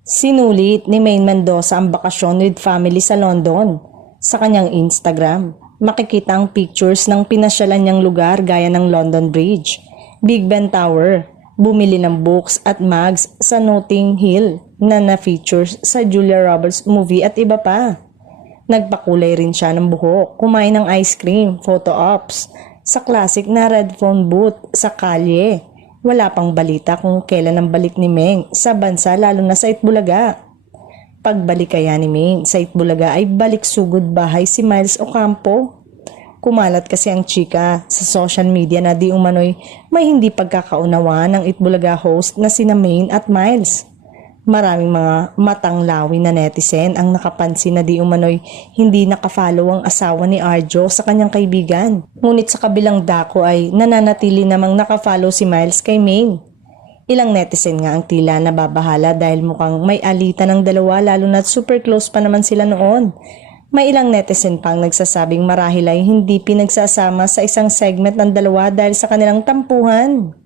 Sinulit ni Maine Mendoza ang bakasyon with family sa London. Sa kanyang Instagram, makikita ang pictures ng pinasyalan niyang lugar gaya ng London Bridge, Big Ben Tower, bumili ng books at mugs sa Notting Hill na na-features sa Julia Roberts movie at iba pa. Nagpakulay rin siya ng buhok, kumain ng ice cream, photo ops, sa classic na red phone booth sa kalye. Wala pang balita kung kailan ang balik ni Meng sa bansa lalo na sa Itbulaga. Pagbalik kaya ni Meng sa Itbulaga ay balik sugod bahay si Miles Ocampo. Kumalat kasi ang chika sa social media na di umano'y may hindi pagkakaunawaan ng Itbulaga host na sina Meng at Miles. Maraming mga matanglawi na netizen ang nakapansin na di umano'y hindi nakafollow ang asawa ni Arjo sa kanyang kaibigan. Ngunit sa kabilang dako ay nananatili namang nakafollow si Miles kay Meng. Ilang netizen nga ang tila nababahala dahil mukhang may alitan ng dalawa lalo na't super close pa naman sila noon. May ilang netizen pang nagsasabing marahil ay hindi pinagsasama sa isang segment ng dalawa dahil sa kanilang tampuhan.